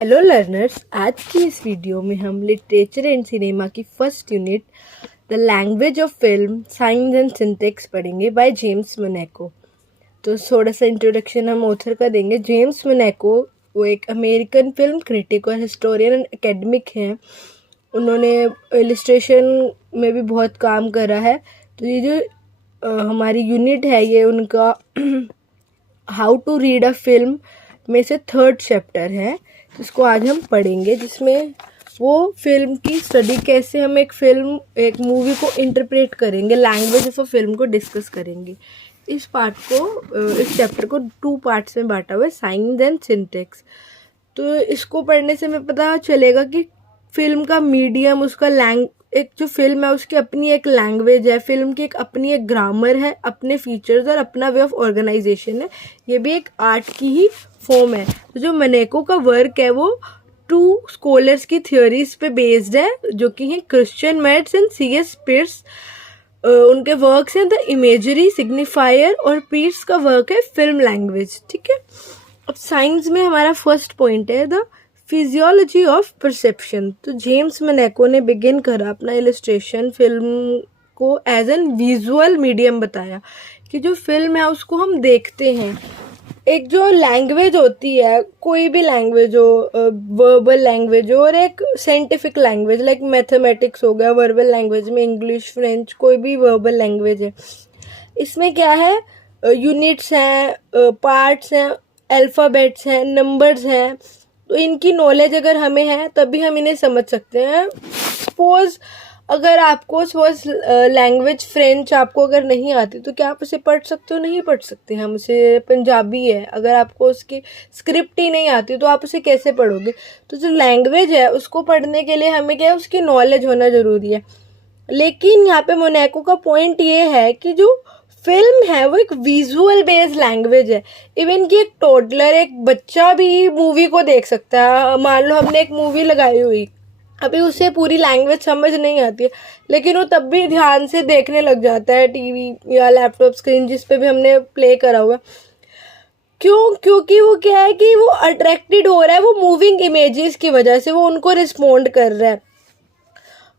Hello learners, आज की इस वीडियो में हम लिटरेचर एंड सिनेमा की first unit the language of film science and syntax पढ़ेंगे बाय जेम्स मोनेको। तो थोड़ा सा इंट्रोडक्शन हम ऑथर का देंगे। जेम्स मोनेको वो एक अमेरिकन फिल्म क्रिटिक और हिस्टोरियन एंड एकेडमिक हैं। उन्होंने इलिस्ट्रेशन में भी बहुत काम करा है। तो ये जो हमारी यूनिट है ये उनका how to read a film में से थर्ड चैप्टर है, जिसको आज हम पढ़ेंगे, जिसमें वो फिल्म की स्टडी कैसे हम एक मूवी को इंटरप्रेट करेंगे, लैंग्वेज ऑफ अ फिल्म को डिस्कस करेंगे। इस चैप्टर को 2 पार्ट्स में बांटा हुआ है, साइंस एंड सिंटेक्स। तो इसको पढ़ने से हमें पता चलेगा कि फिल्म का मीडियम, एक जो फिल्म है उसकी अपनी एक लैंग्वेज है, फिल्म की एक अपनी एक ग्रामर है, अपने फीचर्स और अपना वे ऑफ ऑर्गेनाइजेशन है। ये भी एक आर्ट की ही फॉर्म है। तो जो मनेको का वर्क है वो 2 स्कॉलर्स की थियोरीज पे बेस्ड है, जो कि हैं Christian Metz and C.S. Peirce. उनके वर्क्स हैं द इमेजरी, सिग्निफायर, और पीयर्स का वर्क है फिल्म लैंग्वेज। ठीक है, अब साइंस में हमारा फर्स्ट पॉइंट है द फिजियोलॉजी ऑफ परसेप्शन। तो जेम्स मनेको ने बिगिन करा अपना इलस्ट्रेशन फिल्म को एज एन विजुअल मीडियम बताया कि जो फिल्म है उसको हम देखते हैं। एक जो लैंग्वेज होती है, कोई भी लैंग्वेज हो, वर्बल लैंग्वेज हो और एक साइंटिफिक लैंग्वेज लाइक मैथमेटिक्स हो गया, वर्बल लैंग्वेज में इंग्लिश, फ्रेंच, कोई भी वर्बल लैंग्वेज है। इसमें क्या है, यूनिट्स हैं, पार्ट्स हैं, अल्फ़ाबेट्स हैं, नंबर्स हैं। तो इनकी नॉलेज अगर हमें है तभी हम इन्हें समझ सकते हैं। सपोज अगर आपको लैंग्वेज फ्रेंच आपको अगर नहीं आती तो क्या आप उसे पढ़ सकते हो? नहीं पढ़ सकते हम उसे। पंजाबी है, अगर आपको उसकी स्क्रिप्ट ही नहीं आती तो आप उसे कैसे पढ़ोगे? तो जो लैंग्वेज है उसको पढ़ने के लिए हमें क्या है, उसकी नॉलेज होना ज़रूरी है। लेकिन यहाँ पे मोनेको का पॉइंट ये है कि जो फिल्म है वो एक विजुअल बेस्ड लैंग्वेज है। इवन कि एक टोडलर, एक बच्चा भी मूवी को देख सकता है। मान लो हमने एक मूवी लगाई हुई, अभी उसे पूरी लैंग्वेज समझ नहीं आती है, लेकिन वो तब भी ध्यान से देखने लग जाता है टीवी या लैपटॉप स्क्रीन जिस पे भी हमने प्ले करा हुआ। क्यों? क्योंकि वो क्या है कि वो अट्रैक्टेड हो रहा है, वो मूविंग इमेजेस की वजह से वो उनको रिस्पोंड कर रहा है।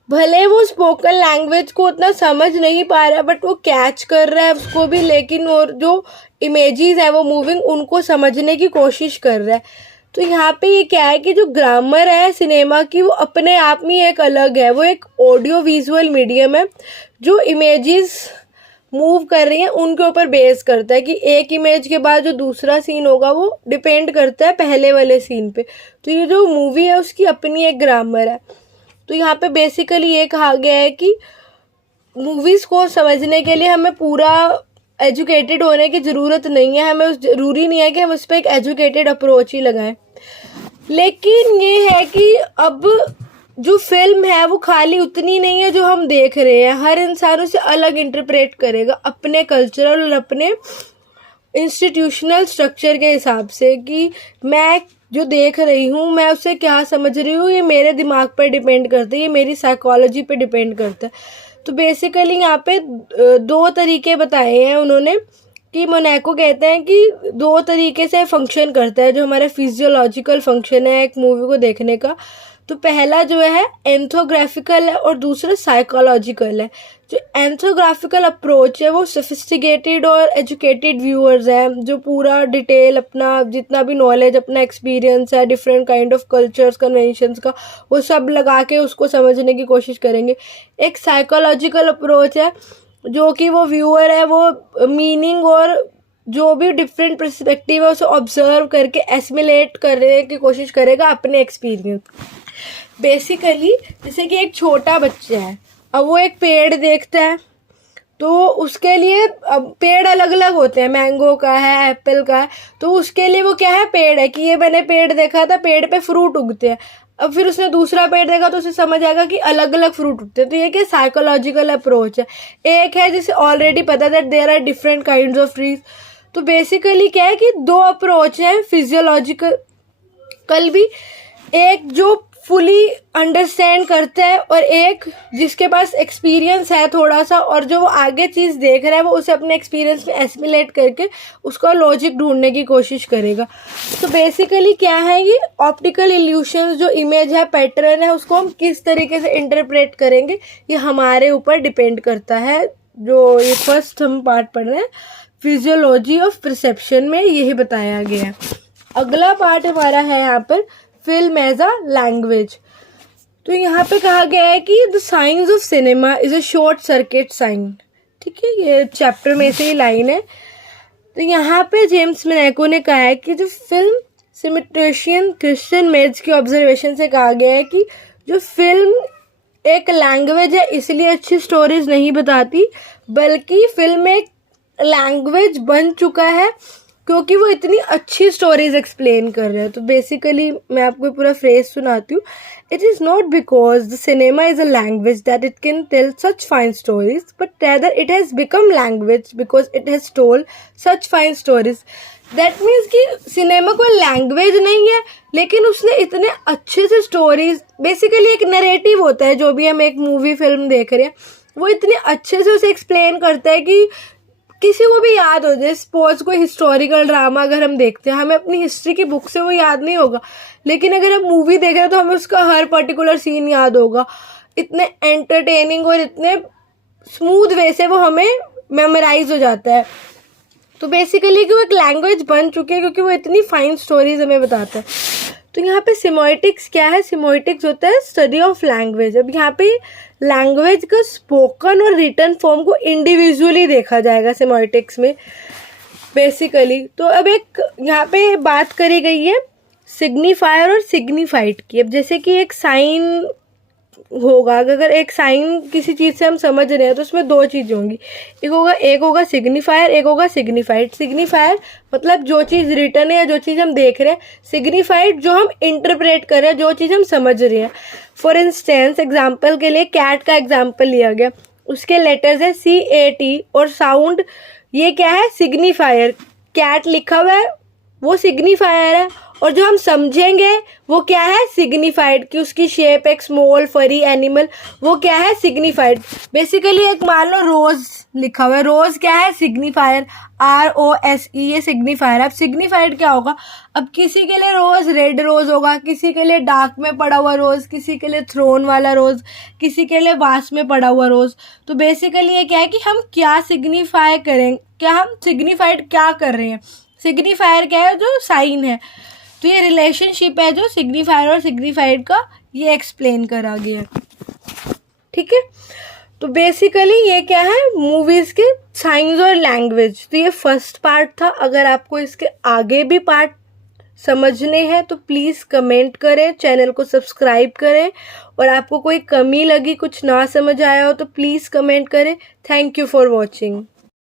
भले वो स्पोकन लैंग्वेज को उतना समझ नहीं पा रहा है, बट वो कैच कर रहा है उसको भी, लेकिन और जो इमेजेस है वो मूविंग, उनको समझने की कोशिश कर रहा है। तो यहाँ पे ये क्या है कि जो ग्रामर है सिनेमा की वो अपने आप में एक अलग है। वो एक ऑडियो विजुअल मीडियम है जो इमेजेस मूव कर रही हैं उनके ऊपर बेस करता है कि एक इमेज के बाद जो दूसरा सीन होगा वो डिपेंड करता है पहले वाले सीन पे। तो ये जो मूवी है उसकी अपनी एक ग्रामर है। तो यहाँ पे बेसिकली ये कहा गया है कि मूवीज़ को समझने के लिए हमें पूरा एजुकेटेड होने की ज़रूरत नहीं है, ज़रूरी नहीं है कि हम उस पर एक एजुकेटेड अप्रोच ही लगाएं। लेकिन ये है कि अब जो फिल्म है वो खाली उतनी नहीं है जो हम देख रहे हैं। हर इंसान उसे अलग इंटरप्रेट करेगा अपने कल्चरल और अपने इंस्टीट्यूशनल स्ट्रक्चर के हिसाब से, कि मैं जो देख रही हूँ मैं उससे क्या समझ रही हूँ, ये मेरे दिमाग पर डिपेंड करता है, ये मेरी साइकोलॉजी पे डिपेंड करता है। तो बेसिकली यहाँ पे 2 तरीके बताए हैं उन्होंने, कि मोनेको कहते हैं कि 2 तरीके से फंक्शन करता है जो हमारा फिजियोलॉजिकल फंक्शन है एक मूवी को देखने का। तो पहला जो है एंथोग्राफिकल है और दूसरा साइकोलॉजिकल है। जो एंथोग्राफिकल अप्रोच है वो सोफिस्टिकेटेड और एजुकेटेड व्यूअर्स हैं, जो पूरा डिटेल अपना जितना भी नॉलेज, अपना एक्सपीरियंस है different kind of cultures, conventions का, वो सब लगा के उसको समझने की कोशिश करेंगे। एक साइकोलॉजिकल अप्रोच है जो कि वो व्यूअर है वो मीनिंग और जो भी डिफरेंट पर्सपेक्टिव है उसे ऑब्जर्व करके एसिमिलेट करने की कोशिश करेगा अपने एक्सपीरियंस। बेसिकली जैसे कि एक छोटा बच्चा है, अब वो एक पेड़ देखता है तो उसके लिए, अब पेड़ अलग अलग होते हैं, मैंगो का है, एप्पल का है, तो उसके लिए वो क्या है, पेड़ है कि ये मैंने पेड़ देखा था, पेड़ पे फ्रूट उगते हैं। अब फिर उसने दूसरा पेड़ देखा तो उसे समझ आएगा कि अलग अलग फ्रूट उगते हैं। तो ये क्या साइकोलॉजिकल अप्रोच है। एक है जिसे ऑलरेडी पता that there are different kinds of trees. तो बेसिकली क्या है कि 2 अप्रोच हैं फिजियोलॉजिकल भी। एक जो फुली अंडरस्टैंड करता है और एक जिसके पास एक्सपीरियंस है थोड़ा सा और जो वो आगे चीज़ देख रहा है वो उसे अपने एक्सपीरियंस में एसिमिलेट करके उसका लॉजिक ढूंढने की कोशिश करेगा। तो बेसिकली क्या है, ये ऑप्टिकल इल्यूशंस जो इमेज है, पैटर्न है, उसको हम किस तरीके से इंटरप्रेट करेंगे ये हमारे ऊपर डिपेंड करता है। जो ये फर्स्ट हम पार्ट पढ़ रहे हैं फिजियोलॉजी ऑफ परसेप्शन में यही बताया गया है। अगला पार्ट हमारा है यहाँ पर फिल्म एज अ लैंग्वेज। तो यहाँ पे कहा गया है कि the science of cinema is a short circuit sign. ठीक है, ये चैप्टर में से ही लाइन है। तो यहाँ पे जेम्स मैनेको ने कहा है कि जो फिल्म सिमेट्रिशियन क्रिश्चियन मेज की ऑब्जर्वेशन से कहा गया है कि जो फिल्म एक लैंग्वेज है इसलिए अच्छी स्टोरीज नहीं बताती, बल्कि फिल्म एक लैंग्वेज बन चुका है क्योंकि वो इतनी अच्छी स्टोरीज एक्सप्लेन कर रहे हैं। तो बेसिकली मैं आपको पूरा फ्रेज सुनाती हूँ। It is not because the cinema is a language that it can tell such fine stories, but rather it has become language because it has told such fine stories. That means कि cinema कोई language नहीं है, लेकिन उसने इतने अच्छे से stories, basically एक नरेटिव होता है जो भी हम एक मूवी फिल्म देख रहे हैं, वो इतने अच्छे से उसे एक्सप्लेन करता है कि किसी को भी याद हो जाए। स्पोर्ट्स कोई हिस्टोरिकल ड्रामा अगर हम देखते हैं, हमें अपनी हिस्ट्री की बुक से वो याद नहीं होगा, लेकिन अगर हम मूवी देख रहे हैं तो हमें उसका हर पर्टिकुलर सीन याद होगा। इतने एंटरटेनिंग और इतने स्मूथ वे से वो हमें मेमोराइज हो जाता है। तो बेसिकली कि वो एक लैंग्वेज बन चुकी है क्योंकि वो इतनी फाइन स्टोरीज हमें बताता है। तो यहाँ पे सिमोइटिक्स क्या है? सिमोइटिक्स होता है स्टडी ऑफ लैंग्वेज। अब यहाँ पे लैंग्वेज का स्पोकन और रिटन फॉर्म को इंडिविजुअली देखा जाएगा सिमोइटिक्स में बेसिकली। तो अब एक यहाँ पे बात करी गई है सिग्निफायर और सिग्निफाइड की। अब जैसे कि एक साइन होगा, अगर एक साइन किसी चीज़ से हम समझ रहे हैं तो उसमें दो चीज़ें होंगी, एक होगा सिग्निफायर, एक होगा सिग्निफाइड। सिग्निफायर मतलब जो चीज़ रिटन है या जो चीज़ हम देख रहे हैं, सिग्निफाइड जो हम इंटरप्रेट कर रहे हैं, जो चीज़ हम समझ रहे हैं। फॉर इंस्टेंस एग्जाम्पल के लिए कैट का एग्जाम्पल लिया गया, उसके लेटर्स है CAT और साउंड ये क्या है? सिग्निफायर। कैट लिखा हुआ है वो सिग्निफायर है, और जो हम समझेंगे वो क्या है? सिग्निफाइड। कि उसकी शेप एक स्मॉल फरी एनिमल, वो क्या है? सिग्निफाइड। बेसिकली एक मान लो रोज लिखा हुआ है, रोज क्या है? सिग्निफायर। ROSE ये सिग्निफायर है। अब सिग्निफाइड क्या होगा? अब किसी के लिए रोज रेड रोज होगा, किसी के लिए डार्क में पड़ा हुआ रोज, किसी के लिए थ्रोन वाला रोज, किसी के लिए वास में पड़ा हुआ रोज। तो बेसिकली ये क्या है कि हम क्या सिग्निफाई करें, क्या हम सिग्निफाइड क्या कर रहे हैं। सिग्निफायर क्या है? जो साइन है। तो ये रिलेशनशिप है जो सिग्निफायर और सिग्निफाइड का, ये एक्सप्लेन करा गया। ठीक है, तो बेसिकली ये क्या है? मूवीज के साइंस और लैंग्वेज। तो ये फर्स्ट पार्ट था। अगर आपको इसके आगे भी पार्ट समझने हैं तो प्लीज़ कमेंट करें, चैनल को सब्सक्राइब करें, और आपको कोई कमी लगी, कुछ ना समझ आया हो तो प्लीज़ कमेंट करें। Thank you for watching.